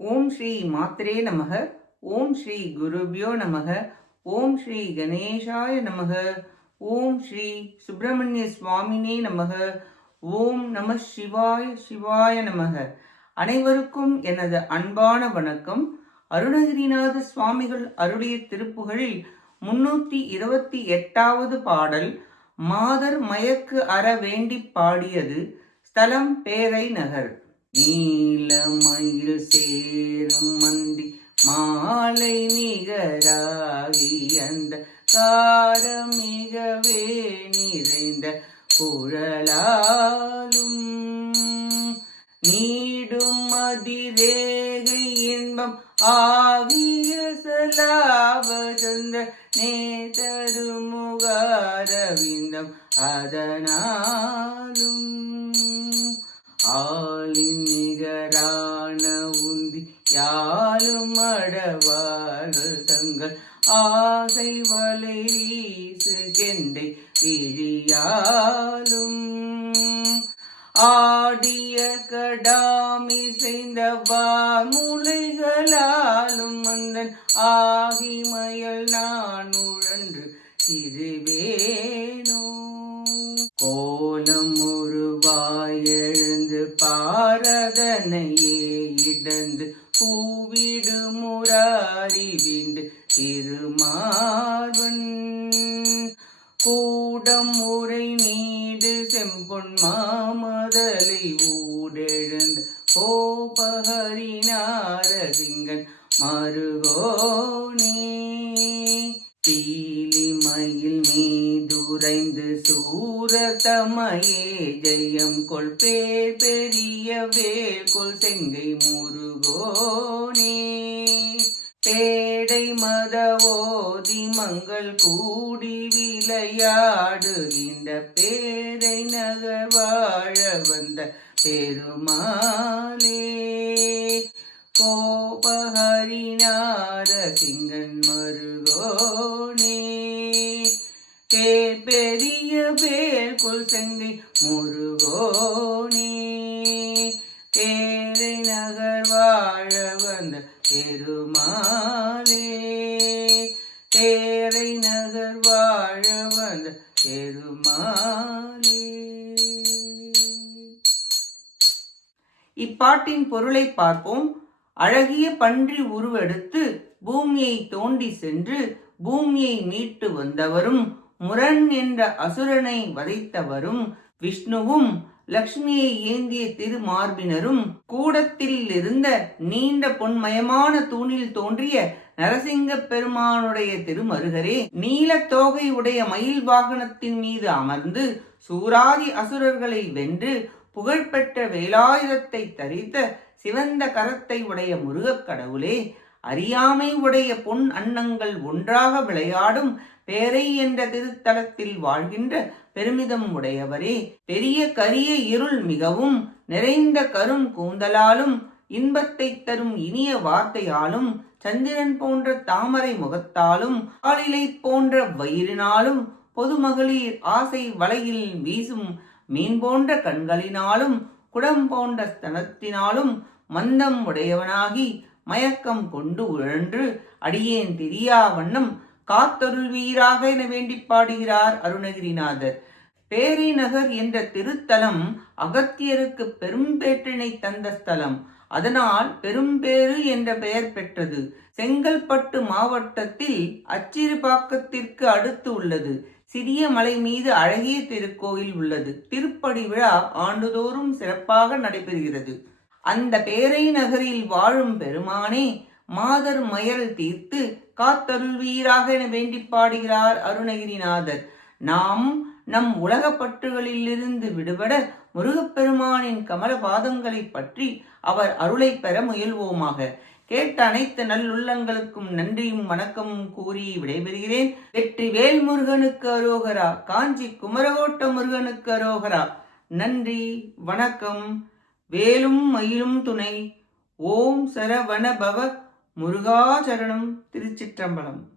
ஓம் ஸ்ரீ மாத்ரே நமக. ஓம் ஸ்ரீ குருபியோ நமக. ஓம் ஸ்ரீ கணேசாய நமக. ஓம் ஸ்ரீ சுப்பிரமணிய சுவாமினே நமக. ஓம் நம சிவாய சிவாய நமக. அனைவருக்கும் எனது அன்பான வணக்கம். அருணகிரிநாத சுவாமிகள் அருளிய திருப்புகழில் 328வது பாடல். மாதர் மயக்கு அற வேண்டி பாடியது. ஸ்தலம் பேரை நகர். நீலமயில் சேரும் மந்தி மாலை நிகராகி அந்த காரமிகவே நிறைந்த குழலாலும் நீடும் அதிரேகை இன்பம் ஆகிய சலாவசந்த நேதருமுகாரவிந்தம் அதனாலும் ஆளின் நிகரான உந்தி யாழும் அடவார்கள் தங்கள் ஆசை வலை வீசு கெண்டை இழியாலும் ஆடிய கடாமி செய்த வாமுலைகளாலும் மந்தன் ஆகிமயல் நான் உழன்று திருவேனோ கோலம் உருவாயெழுந்து பாரதனையே இடந்து கூவிடு முராரி விண்டு திருமார்வன் கூடம் முறை நீடு செம்பொன் மாமதலை ஊடெழுந்த கோபஹரிநாரசிங்கன் மருகோனே பீலிமயில் மீதுரைந்து சூரதமையே ஜெயம் கொள் பேர் பெரிய வேல் கொள் செங்கை முருகோனே பேடை மதவோதி மங்கள் கூடி விளையாடுகின்ற பேரை நகர் வாழ வந்த பெருமாளே கோபஹரிநாரசிங்கன் மருகோனே பெரிய வேல் கொள் செங்கை முருகோனே பேரை நகர் வாழ வந்த பெருமாளே பேரை நகர் வாழ வந்த பெருமாளே. இப்பாட்டின் பொருளை பார்ப்போம். அழகிய பன்றி உருவெடுத்து பூமியை தோண்டி சென்று பூமியை மீட்டு வந்தவரும் முரண் என்ற அசுரனை வதைத்தவரும் விஷ்ணுவும் லக்ஷ்மியை ஏந்திய திருமார்பினரும் கூடத்தில் இருந்த நீண்ட பொன்மயமான தூணில் தோன்றிய நரசிங்க பெருமானுடைய திருமருகரே நீல தோகை உடைய மயில் வாகனத்தின் மீது அமர்ந்து சூராதி அசுரர்களை வென்று புகழ்பெற்ற வேலாயுதத்தை தரித்த சிவந்த கரத்தை உடைய முருகக் கடவுளே, அறியாமை உடைய பொன் அன்னங்கள் ஒன்றாக விளையாடும் பேரை என்ற திருத்தலத்தில் வாழ்கின்ற பெருமிதம் உடையவரே, பெரிய கரிய இருள் மிகவும் நிறைந்த கரும் கூந்தலாலும் இன்பத்தை தரும் இனிய வார்த்தையாலும் சந்திரன் போன்ற தாமரை முகத்தாலும் ஆளிலை போன்ற வயிறினாலும் பொதுமகளிர் ஆசை வலையில் வீசும் மீன் போன்ற கண்களினாலும் குடம் போன்ற ஸ்தனத்தினாலும் மந்தம் உடையவனாகி மயக்கம் கொண்டு உழன்று அடியேன் தெரியா வண்ணம் காத்தருள்வீராக என வேண்டி பாடுகிறார் அருணகிரிநாதர். பேரை நகர் என்ற திருத்தலம் அகத்தியருக்கு பெரும்பேற்றினை தந்த ஸ்தலம். அதனால் பெரும்பேறு என்ற பெயர் பெற்றது. செங்கல்பட்டு மாவட்டத்தில் அச்சிறுபாக்கத்திற்கு அடுத்து உள்ளது. சிறிய மலை மீது அழகிய திருக்கோயில் உள்ளது. திருப்படி விழா ஆண்டுதோறும் சிறப்பாக நடைபெறுகிறது. அந்த பேரை நகரில் வாழும் பெருமானே, மாதர் மயல் தீர்த்து காத்தருள்வீராக என வேண்டி பாடுகிறார் அருணகிரிநாதர். நாம் நம் உலக பற்றுகளிலிருந்து விடுபட முருகப்பெருமானின் கமல பாதங்களை பற்றி அவர் அருளை பெற முயல்வோமாக. கேட்ட அனைத்து நல்லுள்ளங்களுக்கும் நன்றியும் வணக்கமும் கூறி விடைபெறுகிறேன். வெற்றி வேல் முருகனுக்கு அரோகரா. காஞ்சி குமரகோட்ட முருகனுக்கு அரோகரா. நன்றி, வணக்கம். வேலும் மயிலும் துணை. ஓம் சரவண பவ முருகாசரணம். திருச்சிற்றம்பலம்.